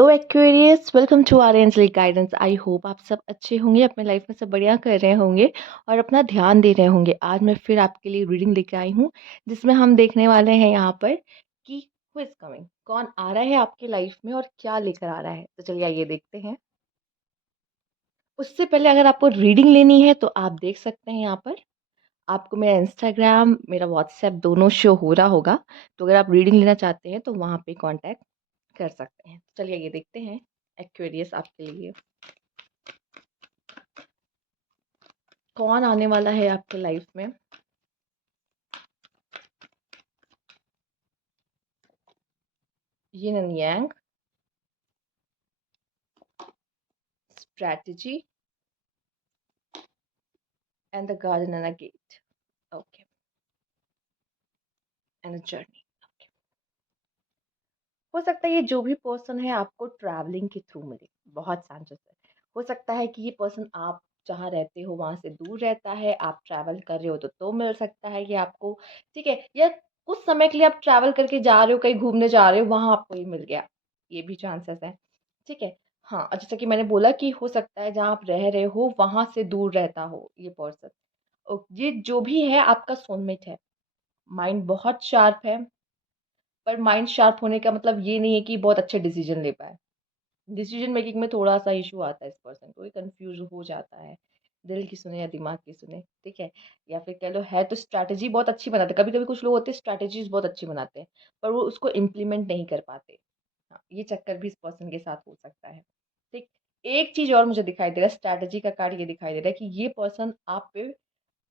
Hello Aquarius, welcome to our angel guidance. I hope आप सब अच्छे होंगे, अपने लाइफ में सब बढ़िया कर रहे होंगे और अपना ध्यान दे रहे होंगे। आज मैं फिर आपके लिए रीडिंग लेके आई हूँ, जिसमें हम देखने वाले हैं यहाँ पर कि हु इज कमिंग, कौन आ रहा है आपकी लाइफ में और क्या लेकर आ रहा है। तो चलिए आइए देखते हैं। उससे पहले अगर आपको रीडिंग लेनी है तो आप देख सकते हैं यहाँ पर आपको मेरा इंस्टाग्राम, मेरा व्हाट्सएप दोनों शो हो रहा होगा। तो अगर आप रीडिंग लेना चाहते हैं तो वहाँ पे कांटेक्ट कर सकते हैं। चलिए ये देखते हैं एक्वेरियस आपके लिए कौन आने वाला है आपके लाइफ में। Yin and yang, strategy and the garden and a gate. Okay, and a journey. हो सकता है ये जो भी पर्सन है आपको ट्रैवलिंग के थ्रू मिले, बहुत चांसेस है। हो सकता है कि ये पर्सन आप जहाँ रहते हो वहां से दूर रहता है, आप ट्रैवल कर रहे हो तो मिल सकता है ये आपको। ठीक है, या कुछ समय के लिए आप ट्रैवल करके जा रहे हो, कहीं घूमने जा रहे हो, वहां आपको ये मिल गया, ये भी चांसेस है। ठीक है। हाँ, और जैसा कि मैंने बोला कि हो सकता है जहाँ आप रह रहे हो वहां से दूर रहता हो ये पर्सन। ये जो भी है आपका सोलमेट है। माइंड बहुत शार्प है, पर माइंड शार्प होने का मतलब ये नहीं है कि बहुत अच्छे डिसीजन ले पाए। डिसीजन मेकिंग में थोड़ा सा इशू आता है इस पर्सन को, ये कंफ्यूज हो जाता है, दिल की सुने या दिमाग की सुने। ठीक है, या फिर कह लो है तो स्ट्रैटेजी बहुत अच्छी बनाते हैं। कभी कभी कुछ लोग होते हैं स्ट्रैटेजीज बहुत अच्छी बनाते हैं, पर वो उसको इम्प्लीमेंट नहीं कर पाते। हाँ, ये चक्कर भी इस पर्सन के साथ हो सकता है। ठीक। एक चीज और मुझे दिखाई दे रहा है, स्ट्रैटेजी का कार्ड ये दिखाई दे रहा है कि ये पर्सन आप पे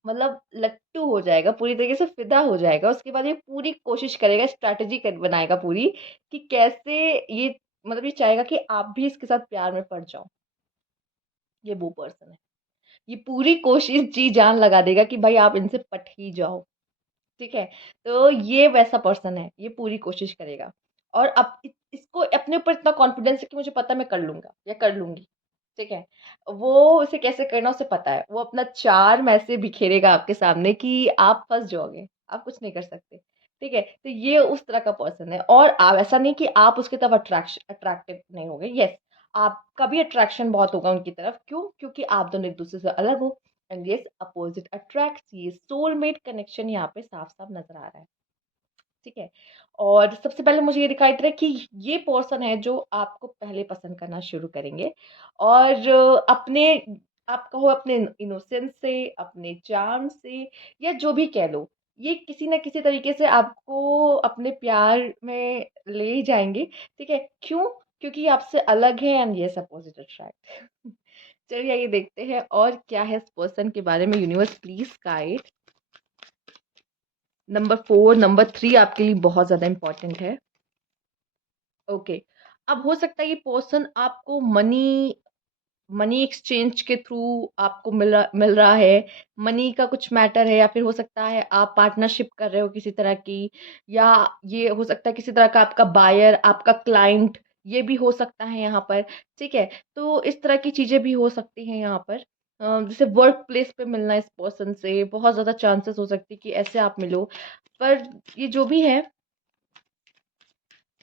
मतलब लट्टू हो जाएगा, पूरी तरीके से फिदा हो जाएगा। उसके बाद ये पूरी कोशिश करेगा, स्ट्रैटेजी बनाएगा पूरी कि कैसे ये मतलब ये चाहेगा कि आप भी इसके साथ प्यार में पड़ जाओ। ये वो पर्सन है, ये पूरी कोशिश जी जान लगा देगा कि भाई आप इनसे पट ही जाओ। ठीक है, तो ये वैसा पर्सन है, ये पूरी कोशिश करेगा। और अब इसको अपने ऊपर इतना कॉन्फिडेंस है कि मुझे पता है मैं कर लूंगा या कर लूंगी। ठीक है, वो उसे कैसे करना उसे पता है। वो अपना चार्म ऐसे बिखेरेगा आपके सामने कि आप फंस जाओगे, आप कुछ नहीं कर सकते। ठीक है, तो ये उस तरह का पर्सन है। और आप ऐसा नहीं कि आप उसकी तरफ अट्रैक्टिव नहीं होगे। यस, आपका भी अट्रैक्शन बहुत होगा उनकी तरफ। क्यों? क्योंकि आप दोनों एक दूसरे से अलग हो। एंड यस, अपोजिट अट्रैक्ट्स, ये सोलमेट कनेक्शन यहाँ पे साफ साफ नजर आ रहा है। ठीक है, और सबसे पहले मुझे ये दिखाई दे रहा है कि ये पर्सन है जो आपको पहले पसंद करना शुरू करेंगे। और अपने आप कहो अपने इनोसेंस से, अपने चार्म से, या जो भी कह लो, ये किसी ना किसी तरीके से आपको अपने प्यार में ले ही जाएंगे। ठीक है, क्यों? क्योंकि ये आपसे अलग है एंड ये अपोजिट अट्रैक्ट। चलिए आइए देखते हैं और क्या है इस पर्सन के बारे में। Universe please guide. Number 4, number 3 आपके लिए बहुत ज्यादा इंपॉर्टेंट है। ओके, अब हो सकता है ये पर्सन आपको मनी मनी एक्सचेंज के थ्रू आपको मिल रहा है। मनी का कुछ मैटर है, या फिर हो सकता है आप पार्टनरशिप कर रहे हो किसी तरह की, या ये हो सकता है किसी तरह का आपका बायर, आपका क्लाइंट, ये भी हो सकता है यहाँ पर। ठीक है, तो इस तरह की चीजें भी हो सकती हैं यहाँ पर। जैसे वर्क प्लेस पे मिलना इस पर्सन से बहुत ज्यादा चांसेस हो सकती है कि ऐसे आप मिलो। पर ये जो भी है,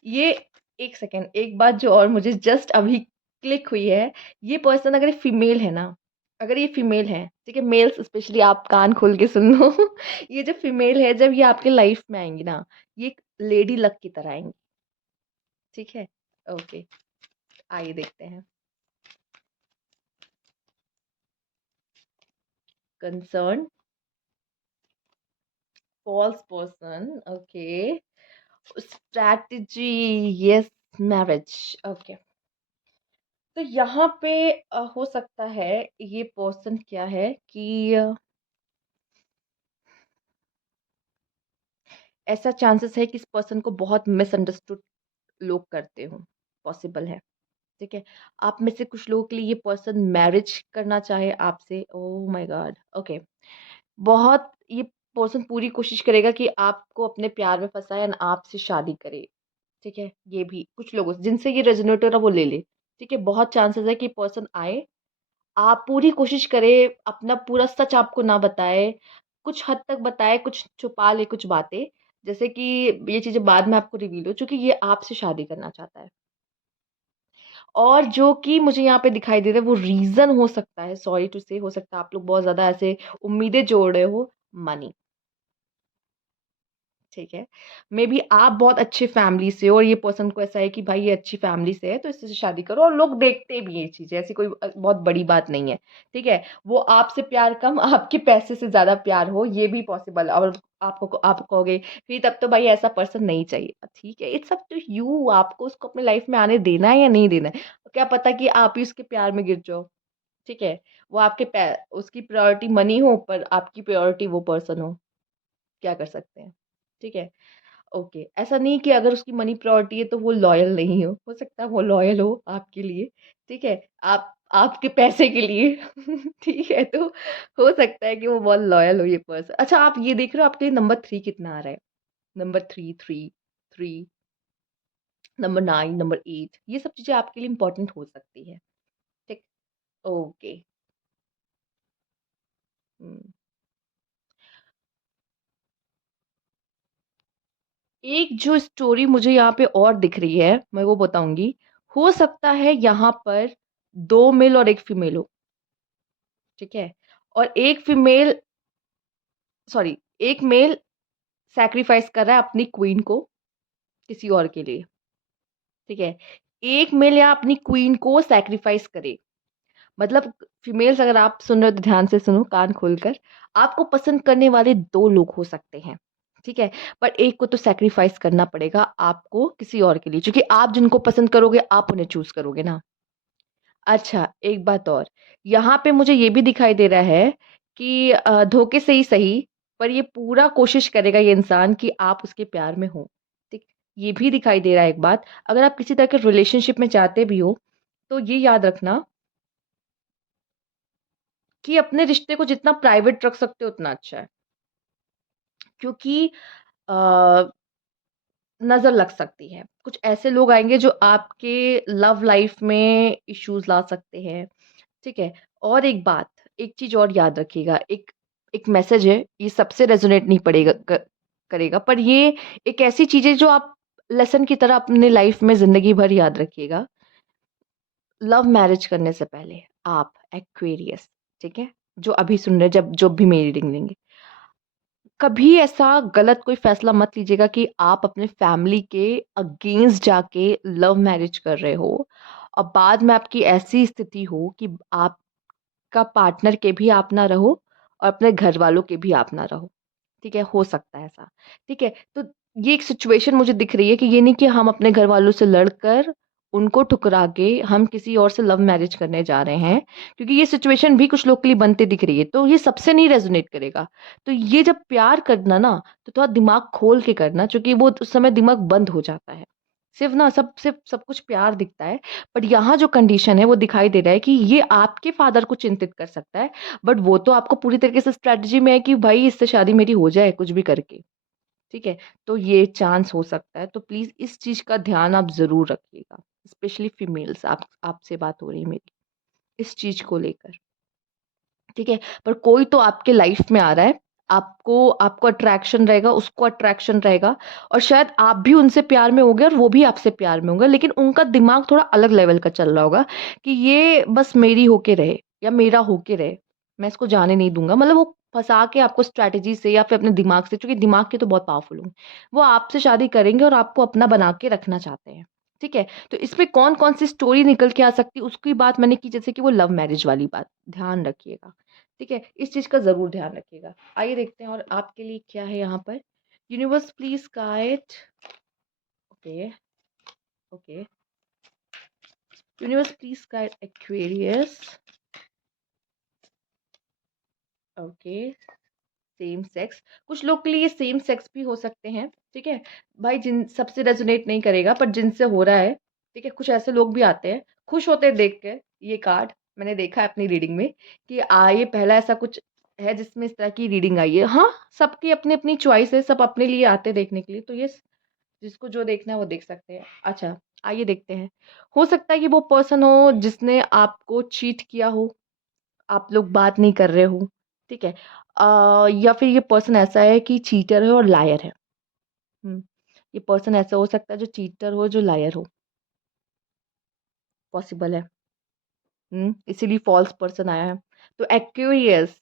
ये एक सेकेंड, एक बात जो और मुझे जस्ट अभी क्लिक हुई है। ये पर्सन अगर फीमेल है ना, अगर ये फीमेल है, ठीक है, मेल्स स्पेशली आप कान खोल के सुन लो। ये जो फीमेल है, जब ये आपके लाइफ में आएंगी ना, ये एक लेडी लक की तरह आएंगी। ठीक है, ओके, आइए देखते हैं। Concern, false person, okay, strategy, yes, marriage. Okay, तो यहाँ पे हो सकता है ये पर्सन क्या है कि ऐसा चांसेस है कि इस पर्सन को बहुत मिसअंडरस्टूड लोग करते हो, पॉसिबल है। ठीक है, आप में से कुछ लोगों के लिए ये पर्सन मैरिज करना चाहे आपसे। ओह माय गॉड, ओके, बहुत ये पर्सन पूरी कोशिश करेगा कि आपको अपने प्यार में फंसाए और आपसे शादी करे। ठीक है, ये भी कुछ लोगों से जिनसे ये रेजोनेटर है वो ले ले। ठीक है, बहुत चांसेस है कि पर्सन आए, आप पूरी कोशिश करें, अपना पूरा सच आपको ना बताए, कुछ हद तक बताए, कुछ छुपा ले कुछ बातें, जैसे कि ये चीज़ें बाद में आपको रिवील हो, चूँकि ये आपसे शादी करना चाहता है। और जो कि मुझे यहाँ पे दिखाई दे रहा है वो रीज़न हो सकता है, सॉरी टू से, हो सकता है आप लोग बहुत ज़्यादा ऐसे उम्मीदें जोड़ रहे हो, मनी। ठीक है। मेबी आप बहुत अच्छे फैमिली से हो और ये पर्सन को ऐसा है कि भाई ये अच्छी फैमिली से है तो इससे शादी करो, और लोग देखते भी ये चीज़ें, ऐसी कोई बहुत बड़ी बात नहीं है। ठीक है? वो आपसे प्यार कम, आपके पैसे से ज़्यादा प्यार हो, ये भी पॉसिबल है, और आप कहोगे फिर तब तो भाई ऐसा पर्सन नहीं चाहिए। ठीक है, इट्स अप टू यू, आपको उसको अपनी लाइफ में आने देना है या नहीं देना है। क्या पता कि आप ही उसके प्यार में गिर जाओ। ठीक है? वो आपके पै उसकी प्रायोरिटी मनी हो पर आपकी प्रायोरिटी वो पर्सन हो। क्या कर सकते हैं? ठीक है? ओके, ऐसा नहीं कि अगर उसकी मनी प्रायोरिटी है तो वो लॉयल नहीं हो सकता है वो लॉयल हो आपके लिए, ठीक है? आप आपके पैसे के लिए ठीक है, तो हो सकता है कि वो बहुत लॉयल हो ये पर्सन। अच्छा, आप ये देख रहे हो आपके लिए नंबर 3 कितना आ रहा है? नंबर 3, 3, 3, नंबर 9, नंबर 8, ये सब चीज़ें आपके लिए इम्पोर्टेंट हो सकती है, ठीक? ओके। हुँ। एक जो स्टोरी मुझे यहाँ पे और दिख रही है, मैं वो बताऊँगी। हो सकता है यहाँ पर 2 मेल और 1 फीमेल हो, ठीक है? और 1 फीमेल, सॉरी, 1 मेल सैक्रिफाइस कर रहा है अपनी क्वीन को किसी और के लिए, ठीक है? 1 मेल यहाँ अपनी क्वीन को सैक्रिफाइस करे। मतलब फीमेल्स, अगर आप सुन रहे हो तो ध्यान से सुनो कान खोलकर। आपको पसंद करने वाले 2 लोग हो सकते हैं, ठीक है? बट एक को तो सैक्रिफाइस करना पड़ेगा आपको किसी और के लिए, क्योंकि आप जिनको पसंद करोगे आप उन्हें चूज़ करोगे ना। अच्छा, एक बात और, यहाँ पे मुझे ये भी दिखाई दे रहा है कि धोखे से ही सही, पर ये पूरा कोशिश करेगा ये इंसान कि आप उसके प्यार में हो, ठीक? ये भी दिखाई दे रहा है एक बात, अगर आप किसी तरह के रिलेशनशिप में जाते भी हो, तो ये याद रखना कि अपने रिश्ते को जितना प्राइवेट रख सकते हो उतना अच्छा है। क्योंकि अ, नज़र लग सकती है। कुछ ऐसे लोग आएँगे जो आपके लव लाइफ़ में इश्यूज़ ला सकते हैं, ठीक है? और एक बात, एक चीज़ और याद रखिएगा, एक एक मैसेज है, ये सबसे रेज़ोनेट नहीं पड़ेगा क करेगा, पर ये एक ऐसी चीज़ है जो आप लेसन की तरह अपने लाइफ़ में ज़िंदगी भर याद रखिएगा। लव मैरिज करने से पहले आप एक्वेरियस, ठीक है? जो अभी सुन रहे हैं, जब भी मेरी रीडिंग लेंगे, कभी ऐसा गलत कोई फ़ैसला मत लीजिएगा कि आप अपने फैमिली के अगेंस्ट जाके लव मैरिज कर रहे हो और बाद में आपकी ऐसी स्थिति हो कि आपका पार्टनर के भी आप ना रहो और अपने घर वालों के भी आप ना रहो। ठीक है, हो सकता है ऐसा, ठीक है? तो ये एक सिचुएशन मुझे दिख रही है कि ये नहीं कि हम अपने घरवालों से लड़कर, उनको ठुकरा के हम किसी और से लव मैरिज करने जा रहे हैं, क्योंकि ये सिचुएशन भी कुछ लोग के लिए बनती दिख रही है, तो ये सबसे नहीं रेज़ोनेट करेगा। तो ये जब प्यार करना ना, तो थोड़ा दिमाग खोल के करना, क्योंकि वो उस समय दिमाग बंद हो जाता है। सिर्फ़ सब कुछ प्यार दिखता है, बट यहाँ जो कंडीशन है वो दिखाई दे रहा है कि ये आपके फ़ादर को चिंतित कर सकता है, बट वो तो आपको पूरी तरीके से स्ट्रैटेजी में है कि भाई इससे शादी मेरी हो जाए कुछ भी करके, ठीक है? तो ये चांस हो सकता है, तो प्लीज़ इस चीज़ का ध्यान आप ज़रूर रखिएगा, स्पेशली फीमेल्स, आपसे बात हो रही है मेरी, इस चीज़ को लेकर। ठीक है? पर कोई तो आपके लाइफ में आ रहा है, आपको आपको अट्रैक्शन रहेगा, उसको अट्रैक्शन रहेगा, और शायद आप भी उनसे प्यार में होंगे और वो भी आपसे प्यार में होंगे, लेकिन उनका दिमाग थोड़ा अलग लेवल का चल रहा होगा कि ये बस मेरी होके रहे या मेरा होके रहे, मैं इसको जाने नहीं दूँगा। मतलब वो फँसा के आपको स्ट्रैटेजी से या फिर अपने दिमाग से, क्योंकि दिमाग के तो बहुत पावरफुल होंगे, वो आपसे शादी करेंगे और आपको अपना बना के रखना चाहते हैं। ठीक है? तो इसमें कौन-कौन सी स्टोरी निकल के आ सकती है, उसकी बात मैंने की, जैसे कि वो लव मैरिज वाली बात, ध्यान रखिएगा। ठीक है? इस चीज़ का ज़रूर ध्यान रखिएगा। आइए देखते हैं और आपके लिए क्या है यहाँ पर। Universe please guide, okay, okay. Universe please guide Aquarius, okay. Same sex, कुछ लोग के लिए ये सेम सेक्स भी हो सकते हैं, ठीक है? भाई जिन सबसे रेज़ोनेट नहीं करेगा, पर जिनसे हो रहा है, ठीक है? कुछ ऐसे लोग भी आते हैं, खुश होते हैं देख के ये कार्ड, मैंने देखा है अपनी रीडिंग में कि ये पहला ऐसा कुछ है जिसमें इस तरह की रीडिंग आई है। हाँ, सबकी अपनी-अपनी चॉइस है, सब अपने लिए आते हैं देखने के लिए, तो ये जिसको जो देखना है वो देख सकते हैं। अच्छा, आइए देखते हैं। हो सकता है कि वो पर्सन हो जिसने आपको चीट किया हो, आप लोग बात नहीं कर रहे हो, ठीक है? या फिर ये पर्सन ऐसा है कि चीटर है और लायर है। हुँ, ये पर्सन ऐसा हो सकता है जो चीटर हो, जो लायर हो, पॉसिबल है। इसीलिए फॉल्स पर्सन आया है। तो एक्वेरियस,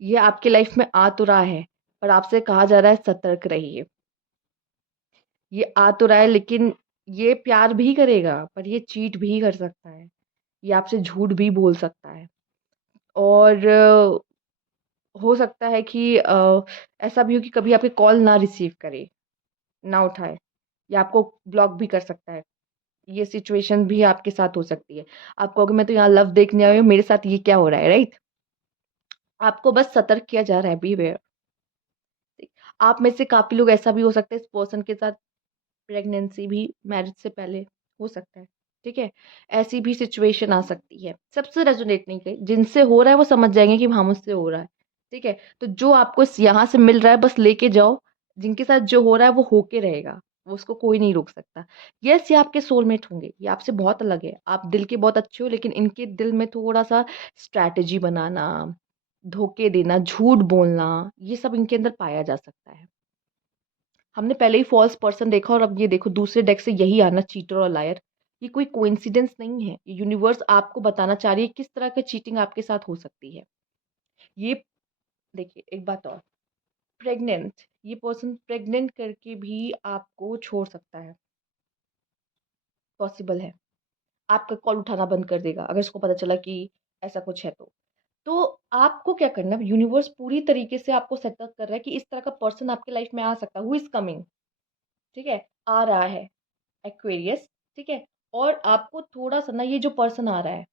ये आपके लाइफ में आ तो रहा है, पर आपसे कहा जा रहा है सतर्क रहिए। ये आ तो रहा है, लेकिन ये प्यार भी करेगा, पर ये चीट भी कर सकता है। ये आपसे झूठ भी बोल सकता है। और हो सकता है कि ऐसा भी हो कि कभी आपके कॉल ना रिसीव करे, ना उठाए, या आपको ब्लॉक भी कर सकता है। ये सिचुएशन भी आपके साथ हो सकती है। आप कहोगे मैं तो यहाँ लव देखने आई हूँ, मेरे साथ ये क्या हो रहा है, राइट? आपको बस सतर्क किया जा रहा है, बी अवेयर। आप में से काफ़ी लोग ऐसा भी हो सकता है इस पर्सन के साथ प्रेगनेंसी भी मैरिज से पहले हो सकता है, ठीक है? ऐसी भी सिचुएशन आ सकती है। सबसे रेजोनेट नहीं करी, जिनसे हो रहा है वो समझ जाएँगे कि हाँ, मुझसे हो रहा है, ठीक है? तो जो आपको स यहाँ से मिल रहा है बस लेके जाओ, जिनके साथ जो हो रहा है वो होके रहेगा, वो उसको कोई नहीं रोक सकता। येस, ये आपके सोलमेट होंगे, ये आपसे बहुत अलग है, आप दिल के बहुत अच्छे हो, लेकिन इनके दिल में थोड़ा-सा स्ट्रैटेजी बनाना, धोखे देना, झूठ बोलना, ये सब इनके अंदर पाया जा सकता है। हमने पहले ही फॉल्स पर्सन देखा और अब ये देखो दूसरे डेक से यही आना, चीटर और लायर। ये कोई कोइंसिडेंस नहीं है। ये यूनिवर्स आपको बताना चाह रही है किस तरह की चीटिंग आपके साथ हो सकती है। ये देखिए एक बात और, प्रेग्नेंट, ये पर्सन प्रेग्नेंट करके भी आपको छोड़ सकता है, पॉसिबल है। आपका कॉल उठाना बंद कर देगा अगर उसको पता चला कि ऐसा कुछ है तो। तो आपको क्या करना है, यूनिवर्स पूरी तरीके से आपको सेटअप कर रहा है कि इस तरह का पर्सन आपकी लाइफ में आ सकता है, हु इज़ कमिंग, ठीक है? आ रहा है। एक्वेरियस, ठीक है? और आपको थोड़ा-सा ना ये जो पर्सन आ रहा है,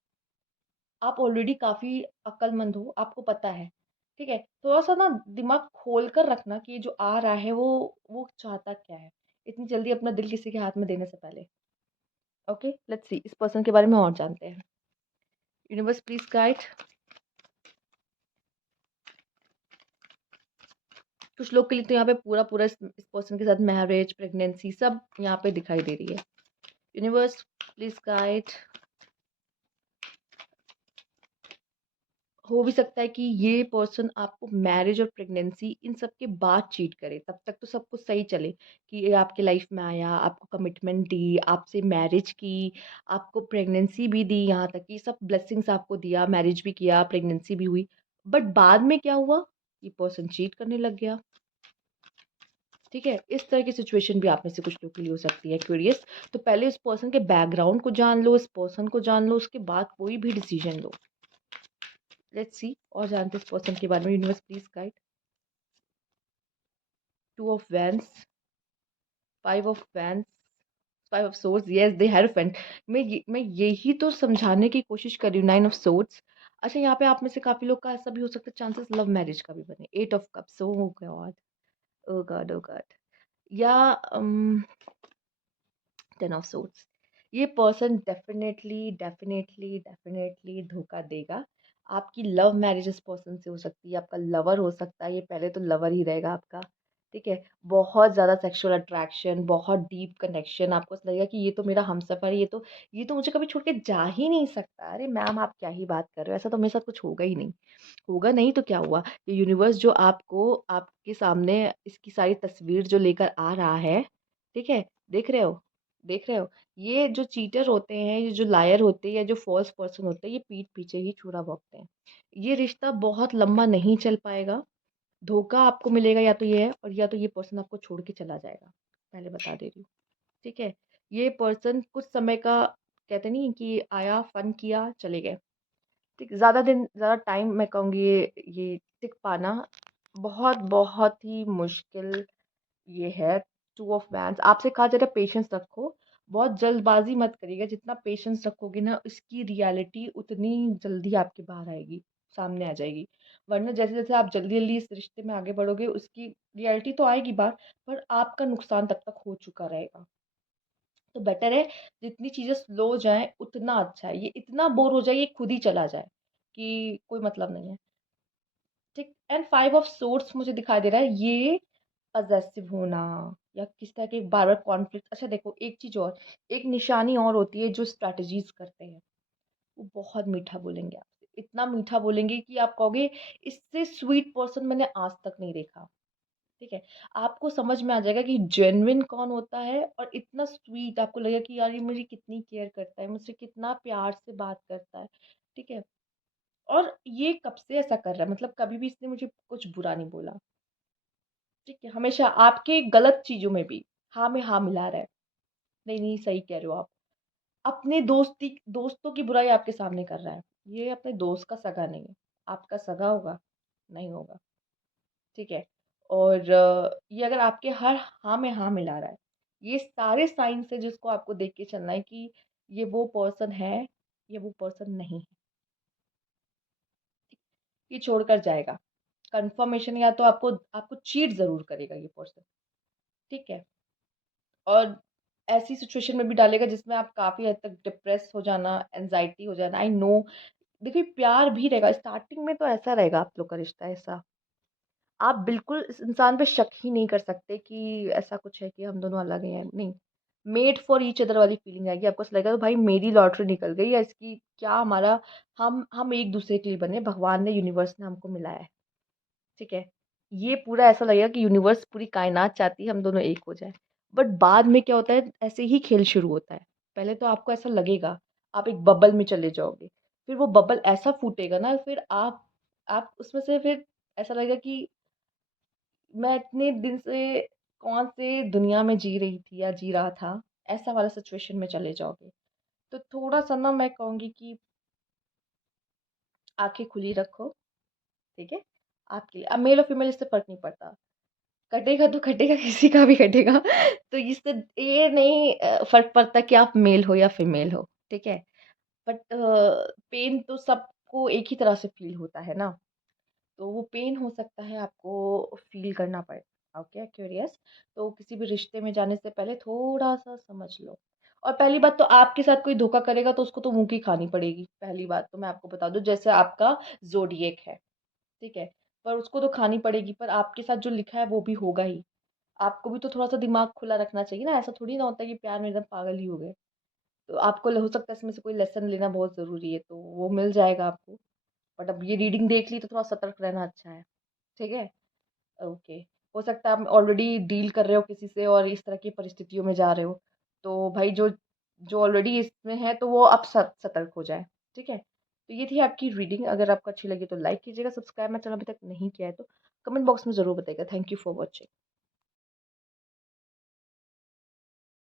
आप ऑलरेडी काफ़ी अक्लमंद हो, आपको पता है, ठीक है? थोड़ा-सा ना दिमाग खोल कर रखना कि ये जो आ रहा है वो चाहता क्या है? इतनी जल्दी अपना दिल किसी के हाथ में देने से पहले। ओके, लेट्स सी इस पर्सन के बारे में और जानते हैं। Universe please guide. कुछ लोग के लिए तो यहाँ पे पूरा-पूरा इस पर्सन के साथ मैरिज, प्रेगनेंसी सब यहाँ पे दिखाई दे रही है। Universe please guide. हो भी सकता है कि ये पर्सन आपको मैरिज और प्रेगनेंसी इन सब के बाद चीट करे, तब तक तो सब कुछ सही चले कि ये आपके लाइफ में आया, आपको कमिटमेंट दी, आपसे मैरिज की, आपको प्रेगनेंसी भी दी, यहाँ तक कि सब ब्लेसिंग्स आपको दिया, मैरिज भी किया, प्रेगनेंसी भी हुई। बट बाद में क्या हुआ? ये पर्सन चीट करने लग गया, ठीक है? इस तरह की सिचुएशन भी आप में से कुछ लोग के लिए हो सकती है, क्यूरियस। तो पहले इस पर्सन के बैकग्राउंड को जान लो, इस पर्सन को जान लो, उसके बाद कोई भी डिसीजन लो। लेट्स सी और जानते हैं इस पर्सन के बारे में। Universe please guide. Two of vents, five of vents, five of swords, yes they hierophant. मैं यही तो समझाने की कोशिश कर रही हूँ, नाइन ऑफ सोर्ड्स। अच्छा, यहाँ पे आप में से काफी लोग का ऐसा भी हो सकता है, चांसेस लव मैरिज का भी बने। Eight of cups, oh god, oh god, oh god. या टेन ऑफ सोर्ड्स। ये पर्सन डेफिनेटली डेफिनेटली डेफिनेटली धोखा देगा। आपकी लव मैरिज इस पर्सन से हो सकती है, आपका लवर हो सकता है, ये पहले तो लवर ही रहेगा आपका, ठीक है? बहुत ज़्यादा सेक्सुअल अट्रैक्शन, बहुत डीप कनेक्शन, आपको ऐसा लगेगा कि ये तो मेरा हमसफ़र है, ये तो मुझे कभी छोड़ के जा ही नहीं सकता। अरे मैम, आप क्या ही बात कर रहे हो? ऐसा तो मेरे साथ कुछ होगा ही नहीं। होगा नहीं तो क्या हुआ? ये यूनिवर्स जो आपको आपके सामने इसकी सारी तस्वीर जो लेकर आ रहा है, ठीक है? देख रहे हो? देख रहे हो? ये जो चीटर होते हैं, ये जो लायर होते हैं या जो फ़ॉल्स पर्सन होते हैं, ये पीठ पीछे ही छुरा भोंकते हैं। ये रिश्ता बहुत लंबा नहीं चल पाएगा। धोखा आपको मिलेगा, या तो ये है, और या तो ये पर्सन आपको छोड़ के चला जाएगा। पहले बता दे रही हूँ, ठीक है? ये पर्सन कुछ समय का, कहते नहीं कि आया, फन किया, चले गए। ठीक, ज़्यादा दिन, ज़्यादा टाइम मैं कहूँगी ये टिक पाना बहुत बहुत ही मुश्किल ये है। टू ऑफ वैंड्स, आपसे कहा जा रहा है पेशेंस रखो, बहुत जल्दबाजी मत करिएगा। जितना पेशेंस रखोगे ना, इसकी रियलिटी उतनी जल्दी आपके बाहर आएगी, सामने आ जाएगी। वरना जैसे जैसे आप जल्दी जल्दी इस रिश्ते में आगे बढ़ोगे, उसकी रियलिटी तो आएगी बाहर, पर आपका नुकसान तब तक हो चुका रहेगा। तो बेटर है जितनी चीज़ें स्लो जाएं उतना अच्छा है। ये इतना बोर हो जाए, ये खुद ही चला जाए, कि कोई मतलब नहीं है, ठीक। एंड फाइव ऑफ सोर्ड्स मुझे दिखाई दे रहा है, ये पजेसिव होना या किस तरह के बार बार कॉन्फ्लिक्ट। अच्छा देखो, एक चीज और, एक निशानी और होती है जो स्ट्रैटेजीज करते हैं, वो बहुत मीठा बोलेंगे आपसे, इतना मीठा बोलेंगे कि आप कहोगे इससे स्वीट पर्सन मैंने आज तक नहीं देखा, ठीक है? आपको समझ में आ जाएगा कि जेन्युइन कौन होता है और इतना स्वीट आपको लगेगा कि यार ये मेरी कितनी केयर करता है, मुझसे कितना प्यार से बात करता है, ठीक है? और ये कब से ऐसा कर रहा है मतलब कभी भी इसने मुझे कुछ बुरा नहीं बोला, ठीक है? हमेशा आपके गलत चीज़ों में भी हाँ में हाँ मिला रहा है। नहीं, नहीं सही कह रहे हो आप। अपने दोस्तों की बुराई आपके सामने कर रहा है। ये अपने दोस्त का सगा नहीं है। आपका सगा होगा? नहीं होगा, ठीक है? और ये अगर आपके हर हाँ में हाँ मिला रहा है, ये सारे साइन्स हैं जिसको आपको देख के चलना है कि ये वो पर्सन है, ये वो पर्सन नहीं है। ये छोड़कर जाएगा। कन्फर्मेशन या तो आपको आपको चीट ज़रूर करेगा ये पर्सन, ठीक है? और ऐसी सिचुएशन में भी डालेगा जिसमें आप काफ़ी हद तक डिप्रेस हो जाना, एंग्ज़ायटी हो जाना, आई नो। देखिए प्यार भी रहेगा, स्टार्टिंग में तो ऐसा रहेगा आप लोग का रिश्ता ऐसा। आप बिल्कुल इस इंसान पे शक ही नहीं कर सकते कि ऐसा कुछ है कि हम दोनों अलग हैं, नहीं। मेड फॉर ईच अदर वाली फीलिंग आएगी, आपको ऐसा लगेगा भाई मेरी लॉटरी निकल गई या इसकी क्या हमारा हम एक-दूसरे के लिए बने, भगवान ने यूनिवर्स ने हमको मिलाया है, ठीक है? ये पूरा ऐसा लगेगा कि यूनिवर्स पूरी कायनात चाहती है हम दोनों एक हो जाएँ। बट बाद में क्या होता है ऐसे ही खेल शुरू होता है। पहले तो आपको ऐसा लगेगा, आप एक बबल में चले जाओगे। फिर वो बबल ऐसा फूटेगा ना फिर आप उसमें से फिर ऐसा लगेगा कि मैं इतने दिन से कौन से दुनिया में जी रही थी या जी रहा था, ऐसा वाला सिचुएशन में चले जाओगे। तो थोड़ा-सा ना मैं कहूँगी कि आँखें खुली रखो, ठीक है? आपके लिए। अब मेल और फीमेल इससे फ़र्क नहीं पड़ता। कटेगा तो कटेगा, किसी का भी कटेगा। तो इससे ये नहीं फ़र्क पड़ता कि आप मेल हो या फीमेल हो, ठीक है? बट पेन तो सबको एक ही तरह से फ़ील होता है ना। तो वो पेन हो सकता है आपको फ़ील करना पड़े। Okay, curious? तो किसी भी रिश्ते में जाने से पहले थोड़ा-सा समझ लो। और पहली बात तो आपके साथ कोई धोखा करेगा तो उसको तो मुँह की खानी पड़ेगी। पहली बात तो मैं आपको बता दूँ जैसे आपका ज़ोडिएक है, ठीक है? पर उसको तो खानी पड़ेगी पर आपके साथ जो लिखा है वो भी होगा ही। आपको भी तो थोड़ा-सा दिमाग खुला रखना चाहिए ना, ऐसा थोड़ी ना होता है कि प्यार में एकदम पागल ही हो गए। तो आपको हो सकता है इसमें से कोई लेसन लेना बहुत ज़रूरी है, तो वो मिल जाएगा आपको। बट अब ये रीडिंग देख ली तो थोड़ा सतर्क रहना अच्छा है, ठीक है? ओके। हो सकता है आप ऑलरेडी डील कर रहे हो किसी से और इस तरह की परिस्थितियों में जा रहे हो, तो भाई जो जो ऑलरेडी इसमें है तो वो अब सतर्क हो जाए, ठीक है? तो ये थी आपकी रीडिंग, अगर आपको अच्छी लगी तो लाइक कीजिएगा, सब्सक्राइब मेरा चैनल अभी तक नहीं किया है तो कमेंट बॉक्स में ज़रूर बताइएगा। Thank you for watching.